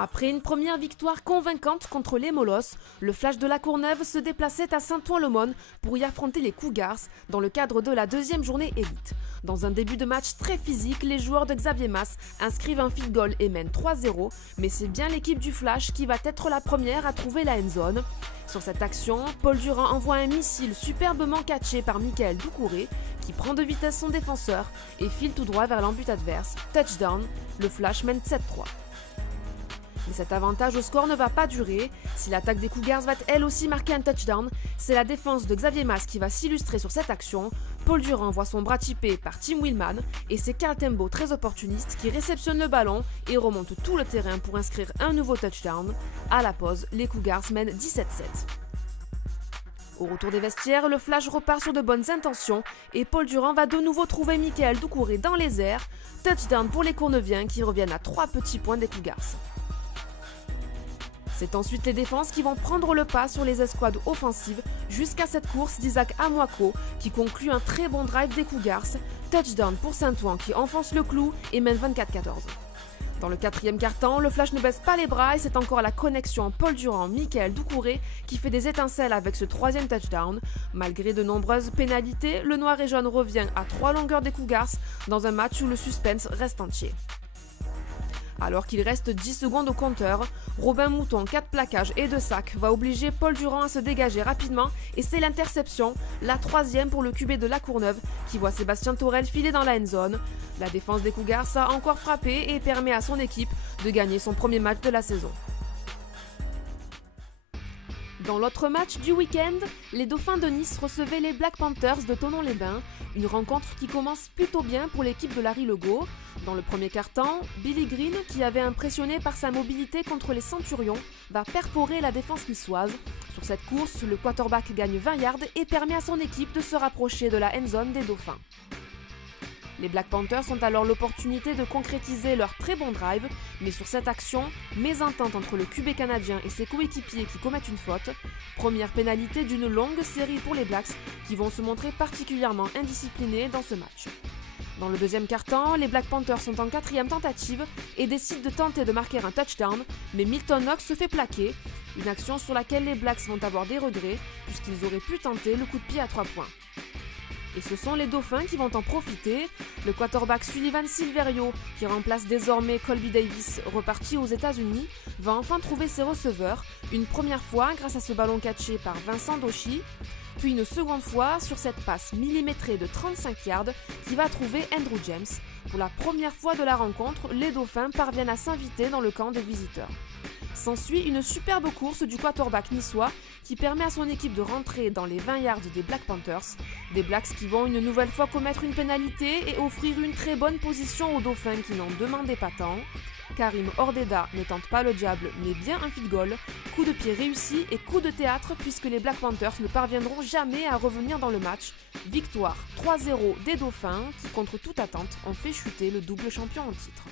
Après une première victoire convaincante contre les Molosses, le Flash de La Courneuve se déplaçait à Saint-Ouen-le-Mône pour y affronter les Cougars dans le cadre de la deuxième journée élite. Dans un début de match très physique, les joueurs de Xavier Mas inscrivent un field goal et mènent 3-0, mais c'est bien l'équipe du Flash qui va être la première à trouver la end zone. Sur cette action, Paul Durand envoie un missile superbement catché par Michael Doucouré, qui prend de vitesse son défenseur et file tout droit vers l'embut adverse. Touchdown, le Flash mène 7-3. Mais cet avantage au score ne va pas durer. Si l'attaque des Cougars va elle aussi marquer un touchdown, c'est la défense de Xavier Mas qui va s'illustrer sur cette action. Paul Durand voit son bras typé par Tim Willman et c'est Carl Tembo, très opportuniste, qui réceptionne le ballon et remonte tout le terrain pour inscrire un nouveau touchdown. À la pause, les Cougars mènent 17-7. Au retour des vestiaires, le Flash repart sur de bonnes intentions et Paul Durand va de nouveau trouver Michael Doucouré dans les airs. Touchdown pour les Courneuviens qui reviennent à 3 petits points des Cougars. C'est ensuite les défenses qui vont prendre le pas sur les escouades offensives jusqu'à cette course d'Isaac Amoako qui conclut un très bon drive des Cougars. Touchdown pour Saint-Ouen qui enfonce le clou et mène 24-14. Dans le quatrième quart-temps, le Flash ne baisse pas les bras et c'est encore la connexion Paul Durand-Michael Doucouré qui fait des étincelles avec ce troisième touchdown. Malgré de nombreuses pénalités, le noir et jaune revient à 3 longueurs des Cougars dans un match où le suspense reste entier. Alors qu'il reste 10 secondes au compteur, Robin Mouton, 4 plaquages et 2 sacs, va obliger Paul Durand à se dégager rapidement et c'est l'interception, la troisième pour le QB de La Courneuve qui voit Sébastien Torel filer dans la end zone. La défense des Cougars a encore frappé et permet à son équipe de gagner son premier match de la saison. Dans l'autre match du week-end, les Dauphins de Nice recevaient les Black Panthers de Thonon-les-Bains, une rencontre qui commence plutôt bien pour l'équipe de Larry Legault. Dans le premier quart-temps, Billy Green, qui avait impressionné par sa mobilité contre les Centurions, va perforer la défense niçoise. Sur cette course, le quarterback gagne 20 yards et permet à son équipe de se rapprocher de la end zone des Dauphins. Les Black Panthers ont alors l'opportunité de concrétiser leur très bon drive, mais sur cette action, mésentente entre le QB canadien et ses coéquipiers qui commettent une faute. Première pénalité d'une longue série pour les Blacks qui vont se montrer particulièrement indisciplinés dans ce match. Dans le deuxième quart-temps, les Black Panthers sont en quatrième tentative et décident de tenter de marquer un touchdown, mais Milton Knox se fait plaquer, une action sur laquelle les Blacks vont avoir des regrets puisqu'ils auraient pu tenter le coup de pied à 3 points. Et ce sont les Dauphins qui vont en profiter. Le quarterback Sullivan Silverio, qui remplace désormais Colby Davis, reparti aux États-Unis, va enfin trouver ses receveurs, une première fois grâce à ce ballon catché par Vincent Dauchy, puis une seconde fois sur cette passe millimétrée de 35 yards qui va trouver Andrew James. Pour la première fois de la rencontre, les Dauphins parviennent à s'inviter dans le camp des visiteurs. S'ensuit une superbe course du quarterback niçois qui permet à son équipe de rentrer dans les 20 yards des Black Panthers. Des Blacks qui vont une nouvelle fois commettre une pénalité et offrir une très bonne position aux Dauphins qui n'en demandaient pas tant. Karim Ordeda ne tente pas le diable mais bien un field goal. Coup de pied réussi et coup de théâtre puisque les Black Panthers ne parviendront jamais à revenir dans le match. Victoire 3-0 des Dauphins qui contre toute attente ont fait chuter le double champion en titre.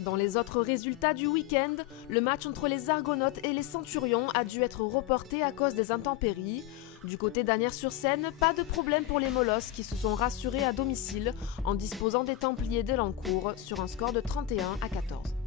Dans les autres résultats du week-end, le match entre les Argonautes et les Centurions a dû être reporté à cause des intempéries. Du côté d'Asnières-sur-Seine, pas de problème pour les Molosses qui se sont rassurés à domicile en disposant des Templiers d'Elancourt sur un score de 31-14.